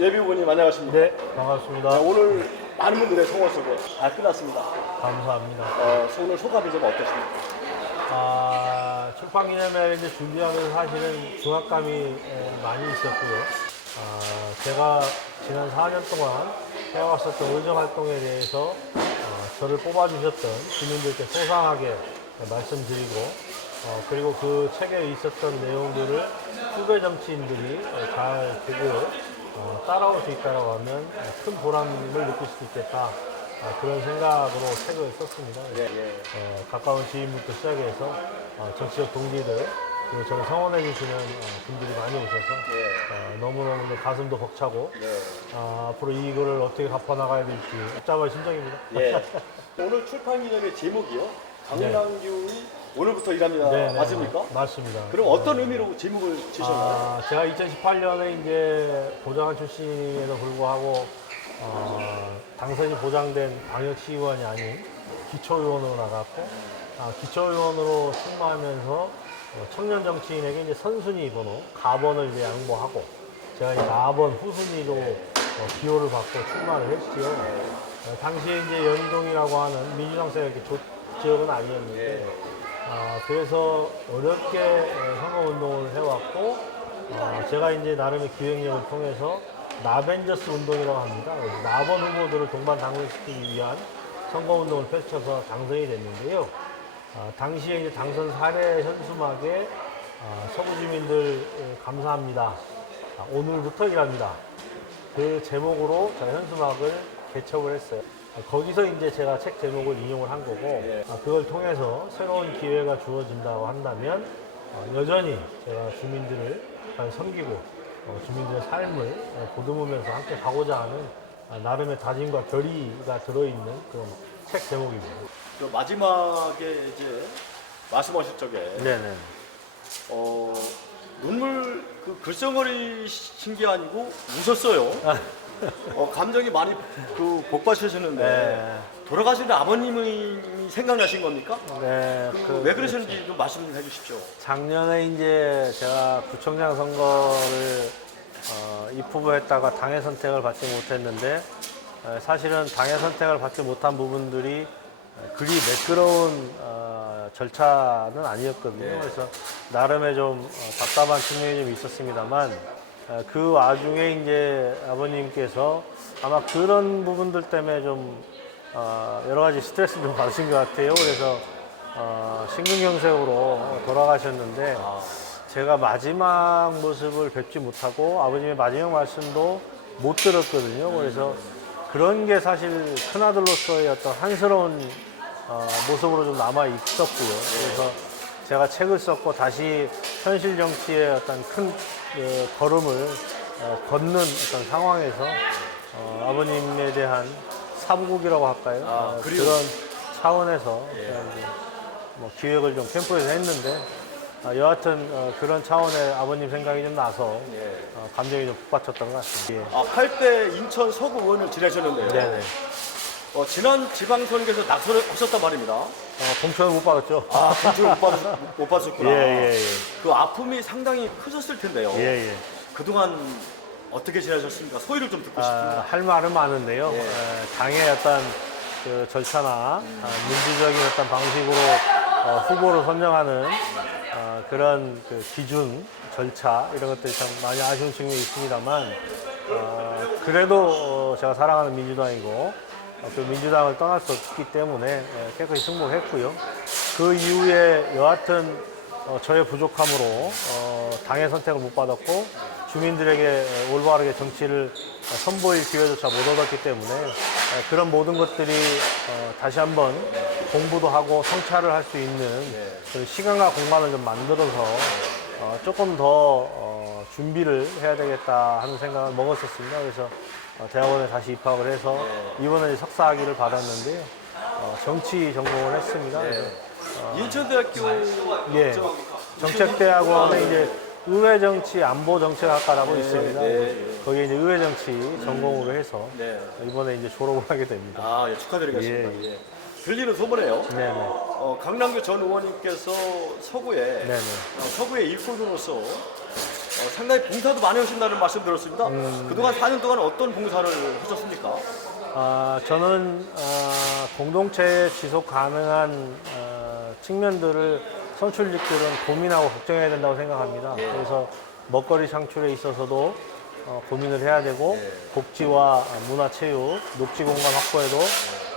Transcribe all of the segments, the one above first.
예비 후보님 안녕하십니까? 네, 반갑습니다. 오늘 많은 분들의 성원 속에 잘 끝났습니다. 감사합니다. 오늘 소감이 좀 어떠십니까? 출판기념회 이제 준비하면서 사실은 중압감이 많이 있었고요. 제가 지난 4년 동안 해왔었던 의정 활동에 대해서 저를 뽑아주셨던 주민들께 소상하게 말씀드리고 그리고 그 책에 있었던 내용들을 후배 정치인들이 잘 보고 따라올 수 있다고 하면 큰 보람을 느낄 수 있겠다. 그런 생각으로 책을 썼습니다. 가까운 지인부터 시작해서 정치적 동지들 그리고 저를 성원해 주시는 분들이 많이 오셔서 너무너무 가슴도 벅차고 앞으로 이 글을 어떻게 갚아나가야 될지 복잡한 심정입니다. 오늘 출판기념회 제목이요. 강남규의 오늘부터 일합니다. 네, 맞습니까? 맞습니다. 그럼 어떤 의미로 제목을 지셨나요? 제가 2018년에 이제 보좌관 출신에도 불구하고 당선이 보장된 광역시의원이 아닌 기초의원으로 나갔고 기초의원으로 출마하면서 청년 정치인에게 이제 선순위 번호, 가번을 이제 양보하고 제가 이제 4번 후순위로 기호를 받고 출마를 했지요. 당시에 이제 연희동이라고 하는 민주당세가 이렇게 지역은 아니었는데 그래서 어렵게 선거운동을 해왔고 제가 이제 나름의 기획력을 통해서 나벤져스 운동이라고 합니다. 4번 후보들을 동반 당선시키기 위한 선거운동을 펼쳐서 당선이 됐는데요. 당시에 이제 당선 사례 현수막에 서구 주민들 감사합니다. 오늘부터 일합니다. 그 제목으로 저희 현수막을 개척을 했어요. 거기서 이제 제가 책 제목을 인용을 한 거고 그걸 통해서 새로운 기회가 주어진다고 한다면 여전히 제가 주민들을 잘 섬기고 주민들의 삶을 보듬으면서 함께 가고자 하는 나름의 다짐과 결의가 들어있는 그런 책 제목입니다. 그 마지막에 이제 말씀하실 적에 네네. 눈물 그 글썽거리신 게 아니고 우셨어요. 감정이 많이 그 복받으셨는데 돌아가시는 아버님이 생각나신 겁니까? 네. 왜 그러셨는지 좀 말씀 좀 해주십시오. 작년에 이제 제가 구청장 선거를 입후보했다가 당의 선택을 받지 못했는데 사실은 당의 선택을 받지 못한 부분들이 그리 매끄러운 절차는 아니었거든요. 그래서 나름의 좀 답답한 측면이 좀 있었습니다만 그 와중에 이제 아버님께서 아마 그런 부분들 때문에 좀 여러 가지 스트레스를 좀 받으신 것 같아요. 그래서 심근경색으로 돌아가셨는데 제가 마지막 모습을 뵙지 못하고 아버님의 마지막 말씀도 못 들었거든요. 그래서 그런 게 사실 큰아들로서의 어떤 한스러운 모습으로 좀 남아 있었고요. 그래서 제가 책을 썼고 다시 현실 정치의 어떤 큰 걸음을 걷는 어떤 상황에서 아버님에 대한 사부곡이라고 할까요? 그런 차원에서 제가 이제 뭐 기획을 좀 캠프에서 했는데 여하튼 그런 차원의 아버님 생각이 좀 나서 감정이 좀 북받쳤던 것 같습니다. 8대 인천 서구 의원을 지내셨는데요. 네네. 지난 지방선거에서 낙선을 하셨단 말입니다. 공천을 못 받았죠. 공천을 못 받으셨구나. 예. 그 아픔이 상당히 크셨을 텐데요. 예. 그동안 어떻게 지내셨습니까? 소위를 좀 듣고 싶습니다. 할 말은 많은데요. 당의 어떤 그 절차나 민주적인 어떤 방식으로 후보를 선정하는 그런 그 기준, 절차 이런 것들이 참 많이 아쉬운 측면이 있습니다만 그래도 제가 사랑하는 민주당이고 그 민주당을 떠날 수 없기 때문에 깨끗이 승복했고요. 그 이후에 여하튼 저의 부족함으로 당의 선택을 못 받았고 주민들에게 올바르게 정치를 선보일 기회조차 못 얻었기 때문에 그런 모든 것들이 다시 한번 공부도 하고 성찰을 할 수 있는 그 시간과 공간을 좀 만들어서 조금 더 준비를 해야 되겠다 하는 생각을 먹었었습니다. 그래서 대학원에 다시 입학을 해서 이번에 석사 학위를 받았는데요. 정치 전공을 했습니다. 인천대학교 정책대학원에 이제 의회정치 안보정책학과라고 있습니다. 거기에 이제 의회정치 전공으로 해서 이번에 이제 졸업을 하게 됩니다. 축하드리겠습니다. 들리는 소문이에요. 네네. 강남규 전 의원님께서 서구의 일꾼으로서 상당히 봉사도 많이 하신다는 말씀 들었습니다. 그동안 4년 동안 어떤 봉사를 하셨습니까? 저는 공동체의 지속 가능한 측면들을 선출직들은 고민하고 걱정해야 된다고 생각합니다. 그래서 먹거리 창출에 있어서도 고민을 해야 되고 복지와 문화체육, 녹지공간 확보에도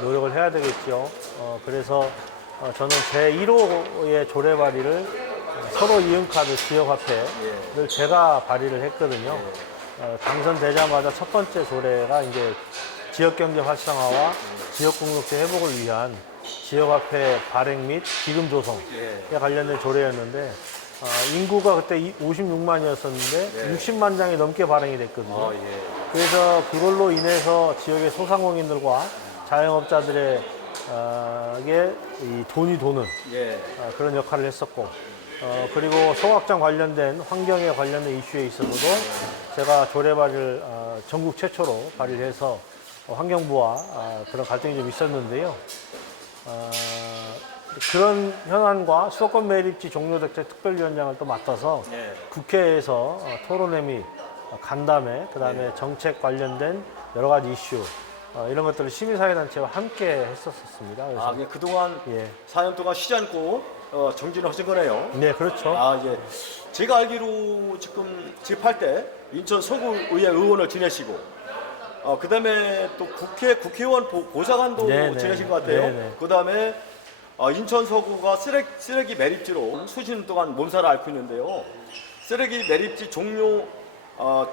노력을 해야 되겠죠. 그래서 저는 제1호의 조례 발의를 서로 이음카드 지역화폐를 제가 발의를 했거든요. 당선되자마자 첫 번째 조례가 이제 지역경제 활성화와 지역공동체 회복을 위한 지역화폐 발행 및 기금 조성에 관련된 조례였는데 인구가 그때 56만이었었는데 60만 장이 넘게 발행이 됐거든요. 그래서 그걸로 인해서 지역의 소상공인들과 자영업자들의 이 돈이 도는 그런 역할을 했었고 그리고 소각장 관련된 환경에 관련된 이슈에 있어서도 제가 조례 발의를 전국 최초로 발의를 해서 환경부와 그런 갈등이 좀 있었는데요. 그런 현안과 수도권 매립지 종료대책 특별위원장을 또 맡아서 국회에서 토론회 간담회, 그다음에 정책 관련된 여러 가지 이슈 이런 것들을 시민사회단체와 함께 했었습니다. 그래서 그동안 4년 동안 쉬지 않고 정진을 하신 거네요. 네, 그렇죠. 제가 알기로 지금 집할 때 인천 서구의회 의원을 지내시고 그다음에 또 국회의원 보좌관도 지내신 것 같아요. 그다음에 인천 서구가 쓰레기 매립지로 수십 동안 몸살을 앓고 있는데요. 쓰레기 매립지 종료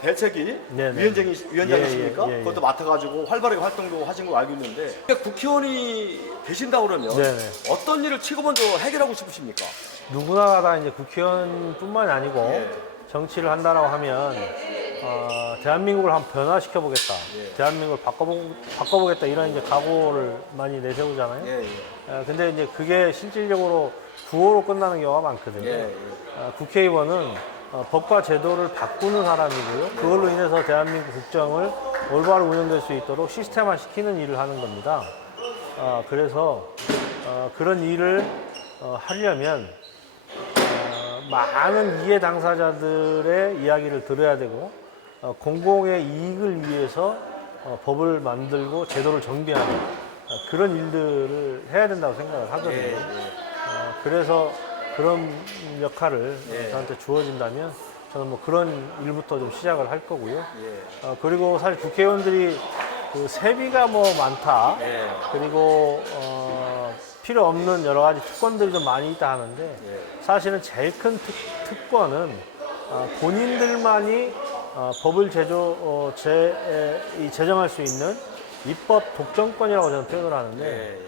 대책이 위원장이십니까? 그것도 맡아가지고 활발하게 활동도 하신 걸 알고 있는데 국회의원이 되신다 그러면 어떤 일을 최고 먼저 해결하고 싶으십니까? 누구나 다 이제 국회의원뿐만이 아니고 정치를 한다라고 하면 대한민국을 한번 변화시켜 보겠다, 대한민국을 바꿔보겠다 이런 이제 각오를 많이 내세우잖아요. 근데 이제 그게 실질적으로 구호로 끝나는 경우가 많거든요. 국회의원은 법과 제도를 바꾸는 사람이고요. 그걸로 인해서 대한민국 국정을 올바로 운영될 수 있도록 시스템화 시키는 일을 하는 겁니다. 그래서 그런 일을 하려면 많은 이해 당사자들의 이야기를 들어야 되고 공공의 이익을 위해서 법을 만들고 제도를 정비하는 그런 일들을 해야 된다고 생각을 하거든요. 그래서 그런 역할을 저한테 주어진다면 저는 뭐 그런 일부터 좀 시작을 할 거고요. 그리고 사실 국회의원들이 그 세비가 뭐 많다, 그리고 필요 없는 여러 가지 특권들이 좀 많이 있다 하는데 사실은 제일 큰 특권은 본인들만이 법을 제정할 수 있는 입법 독점권이라고 저는 표현을 하는데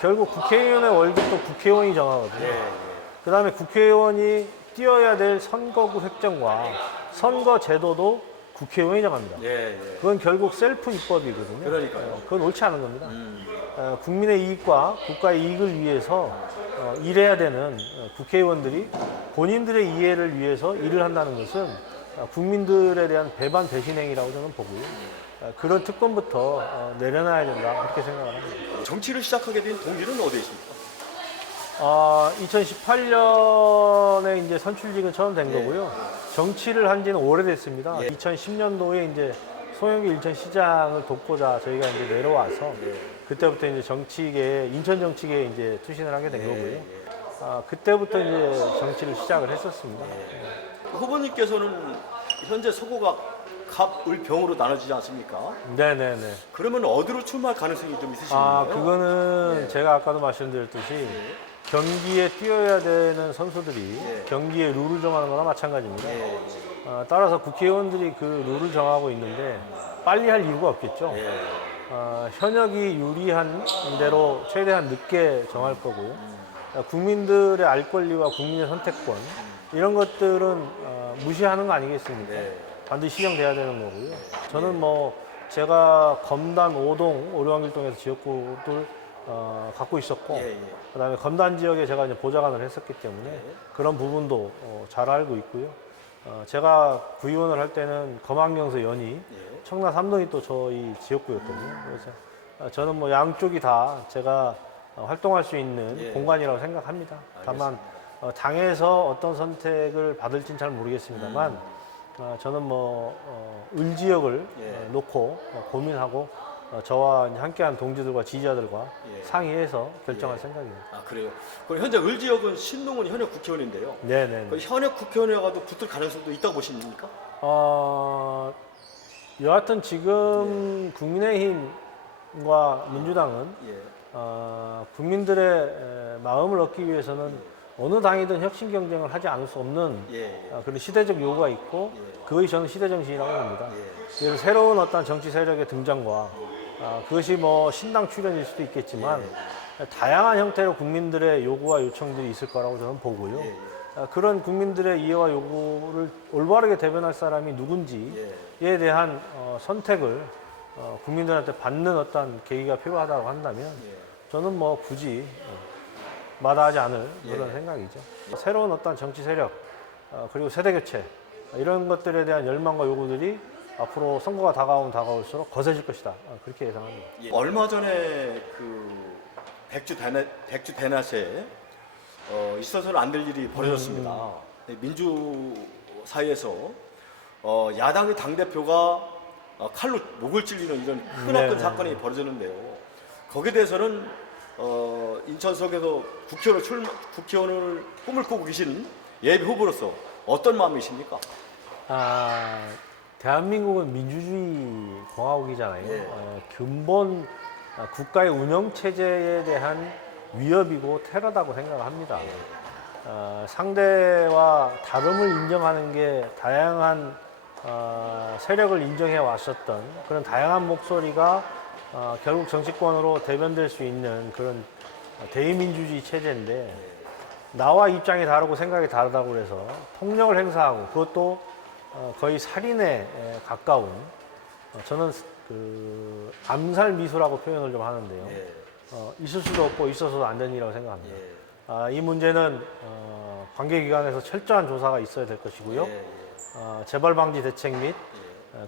결국 국회의원의 월급도 국회의원이 정하거든요. 그 다음에 국회의원이 띄어야 될 선거구 획정과 선거 제도도 국회의원이 정합니다. 그건 결국 셀프 입법이거든요. 그러니까요. 그건 옳지 않은 겁니다. 국민의 이익과 국가의 이익을 위해서 일해야 되는 국회의원들이 본인들의 이해를 위해서 일을 한다는 것은 국민들에 대한 배반 배신 행위라고 저는 보고요. 그런 특권부터 내려놔야 된다 그렇게 생각을 합니다. 정치를 시작하게 된 동기는 어디에 있습니까? 2018년에 이제 선출직은 처음 된 거고요. 정치를 한 지는 오래됐습니다. 2010년도에 이제 송영길 인천시장을 돕고자 저희가 이제 내려와서 그때부터 이제 인천 정치계에 이제 투신을 하게 된 거고요. 그때부터 이제 정치를 시작을 했었습니다. 후보님께서는 현재 서구가 갑, 을, 병으로 나눠지지 않습니까? 네네네. 그러면 어디로 출마할 가능성이 좀 있으신가요? 그거는 제가 아까도 말씀드렸듯이 경기에 뛰어야 되는 선수들이 경기의 룰을 정하는 거나 마찬가지입니다. 따라서 국회의원들이 그 룰을 정하고 있는데 빨리 할 이유가 없겠죠. 현역이 유리한 대로 최대한 늦게 정할 거고요. 국민들의 알 권리와 국민의 선택권 이런 것들은 무시하는 거 아니겠습니까? 반드시 시정돼야 되는 거고요. 저는 뭐 제가 검단 5동 오류환길동에서 지역구를 갖고 있었고 그다음에 검단 지역에 제가 이제 보좌관을 했었기 때문에 그런 부분도 잘 알고 있고요. 제가 구의원을 할 때는 검학령서 연희, 청라 3동이 또 저희 지역구였거든요. 그래서 저는 뭐 양쪽이 다 제가 활동할 수 있는 공간이라고 생각합니다. 다만 당에서 어떤 선택을 받을지는 잘 모르겠습니다만 저는 을 지역을 예. 놓고 고민하고 저와 이제 함께한 동지들과 지지자들과 예. 상의해서 결정할 예. 생각입니다. 아, 그래요. 그럼 현재 을 지역은 신동훈 현역 국회의원인데요. 네네. 그 현역 국회의원이라도 붙을 가능성도 있다고 보십니까? 여하튼 지금 국민의힘과 민주당은 예. 국민들의 마음을 얻기 위해서는 어느 당이든 혁신 경쟁을 하지 않을 수 없는 예. 그런 시대적 요구가 있고 예. 그것이 저는 시대 정신이라고 봅니다. 예. 그래서 새로운 어떤 정치 세력의 등장과 그것이 신당 출연일 수도 있겠지만 다양한 형태로 국민들의 요구와 요청들이 있을 거라고 저는 보고요. 예. 그런 국민들의 이해와 요구를 올바르게 대변할 사람이 누군지에 대한 선택을 국민들한테 받는 어떤 계기가 필요하다고 한다면 저는 굳이 마다하지 않을 그런 예. 생각이죠. 새로운 어떤 정치 세력 그리고 세대 교체 이런 것들에 대한 열망과 요구들이 앞으로 선거가 다가올수록 거세질 것이다. 그렇게 예상합니다. 예. 얼마 전에 그 백주 대낮에 있어서는 안 될 일이 벌어졌습니다. 민주 사회에서 야당의 당대표가 칼로 목을 찔리는 이런 크나큰 사건이 벌어졌는데요. 거기에 대해서는 인천석에서 국회의원을 꿈을 꾸고 계신 예비 후보로서 어떤 마음이십니까? 대한민국은 민주주의 공화국이잖아요. 예. 근본 국가의 운영 체제에 대한 위협이고 테러다고 생각을 합니다. 상대와 다름을 인정하는 게 다양한 세력을 인정해 왔었던 그런 다양한 목소리가 결국 정치권으로 대변될 수 있는 그런 대의민주주의 체제인데 나와 입장이 다르고 생각이 다르다고 해서 폭력을 행사하고 그것도 거의 살인에 가까운 저는 그 암살 미수라고 표현을 좀 하는데요. 예. 있을 수도 없고 있어서도 안 되는 일이라고 생각합니다. 예. 이 문제는 관계기관에서 철저한 조사가 있어야 될 것이고요. 예. 재발방지 대책 및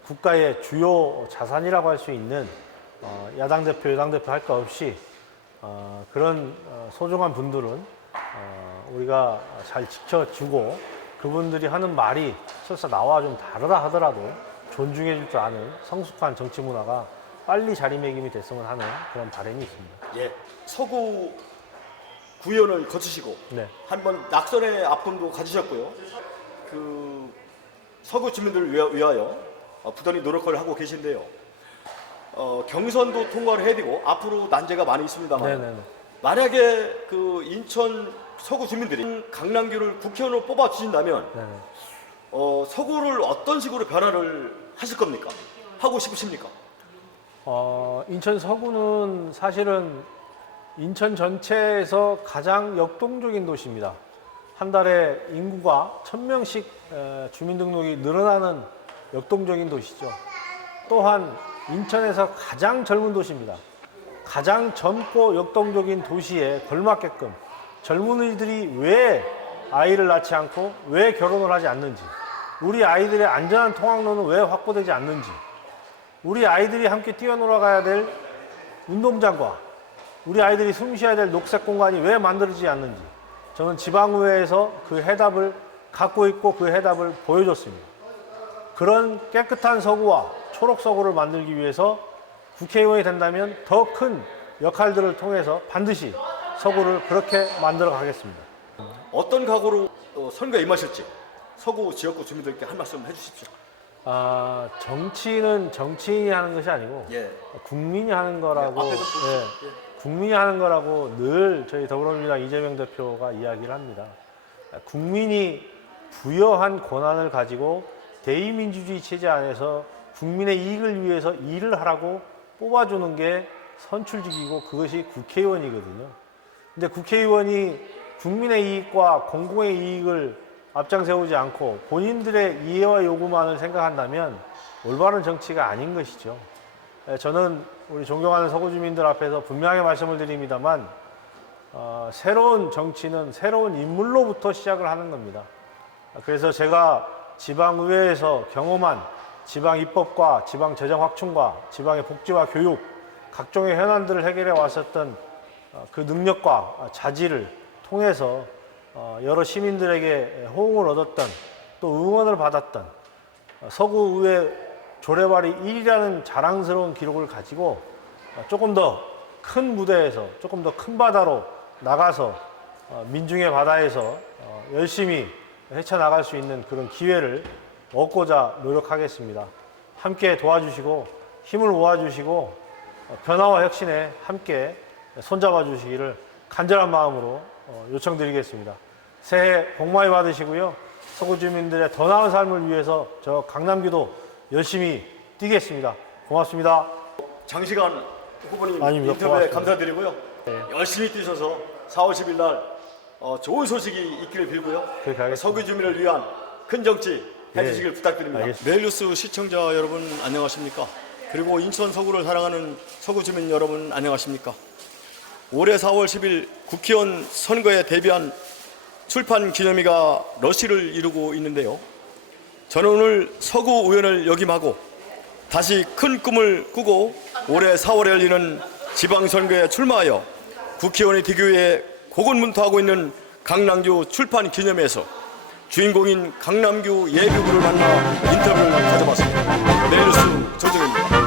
국가의 주요 자산이라고 할 수 있는 야당 대표, 여당 대표 할 것 없이 그런 소중한 분들은 우리가 잘 지켜주고 그분들이 하는 말이 설사 나와 좀 다르다 하더라도 존중해 줄 줄 아는 성숙한 정치 문화가 빨리 자리매김이 됐으면 하는 그런 바람이 있습니다. 예. 서구 구의원을 거치시고 네. 한번 낙선의 아픔도 가지셨고요. 그 서구 주민들을 위하여 부단히 노력을 하고 계신데요. 경선도 통과를 해야 되고 앞으로 난제가 많이 있습니다만 네네. 만약에 그 인천 서구 주민들이 강남규를 국회의원으로 뽑아 주신다면 네네. 서구를 어떤 식으로 변화를 하실 겁니까? 하고 싶으십니까? 인천 서구는 사실은 인천 전체에서 가장 역동적인 도시입니다. 한 달에 인구가 1000명씩 주민등록이 늘어나는 역동적인 도시죠. 또한 인천에서 가장 젊은 도시입니다. 가장 젊고 역동적인 도시에 걸맞게끔 젊은이들이 왜 아이를 낳지 않고 왜 결혼을 하지 않는지, 우리 아이들의 안전한 통학로는 왜 확보되지 않는지, 우리 아이들이 함께 뛰어놀아가야 될 운동장과 우리 아이들이 숨 쉬어야 될 녹색 공간이 왜 만들어지지 않는지 저는 지방의회에서 그 해답을 갖고 있고 그 해답을 보여줬습니다. 그런 깨끗한 서구와 초록 서구를 만들기 위해서 국회의원이 된다면 더 큰 역할들을 통해서 반드시 서구를 그렇게 만들어 가겠습니다. 어떤 각오로 선거에 임하실지 서구 지역구 주민들께 한 말씀 해주십시오. 정치는 정치인이 하는 것이 아니고 예. 국민이 하는 거라고 앞에서 보시죠. 국민이 하는 거라고 늘 저희 더불어민주당 이재명 대표가 이야기를 합니다. 국민이 부여한 권한을 가지고 대의민주주의 체제 안에서 국민의 이익을 위해서 일을 하라고 뽑아주는 게 선출직이고 그것이 국회의원이거든요. 근데 국회의원이 국민의 이익과 공공의 이익을 앞장 세우지 않고 본인들의 이해와 요구만을 생각한다면 올바른 정치가 아닌 것이죠. 저는 우리 존경하는 서구 주민들 앞에서 분명하게 말씀을 드립니다만 새로운 정치는 새로운 인물로부터 시작을 하는 겁니다. 그래서 제가 지방의회에서 경험한 지방 입법과 지방 재정 확충과 지방의 복지와 교육 각종의 현안들을 해결해 왔었던 그 능력과 자질을 통해서 여러 시민들에게 호응을 얻었던 또 응원을 받았던 서구의회 조례발의 1위라는 자랑스러운 기록을 가지고 조금 더 큰 무대에서 조금 더 큰 바다로 나가서 민중의 바다에서 열심히 헤쳐나갈 수 있는 그런 기회를 얻고자 노력하겠습니다. 함께 도와주시고 힘을 모아주시고 변화와 혁신에 함께 손잡아 주시기를 간절한 마음으로 요청드리겠습니다. 새해 복 많이 받으시고요. 서구 주민들의 더 나은 삶을 위해서 저 강남규도 열심히 뛰겠습니다. 고맙습니다. 장시간 후보님 아닙니다. 인터뷰에 고맙습니다. 감사드리고요. 열심히 뛰셔서 4월 10일 날 좋은 소식이 있기를 빌고요. 그렇게 하겠습니다. 서구 주민을 위한 큰 정치 해주시길 부탁드립니다. 알겠습니다. 메일뉴스 시청자 여러분 안녕하십니까? 그리고 인천 서구를 사랑하는 서구 주민 여러분 안녕하십니까? 올해 4월 10일 국회의원 선거에 대비한 출판 기념회가 러시를 이루고 있는데요. 저는 오늘 서구 의원을 역임하고 다시 큰 꿈을 꾸고 올해 4월에 열리는 지방선거에 출마하여 국회의원이 되기 위해 고군분투하고 있는 강남규 출판 기념회에서 주인공인 강남규 예비구를 만나 인터뷰를 가져봤습니다. 메일뉴스 조정입니다.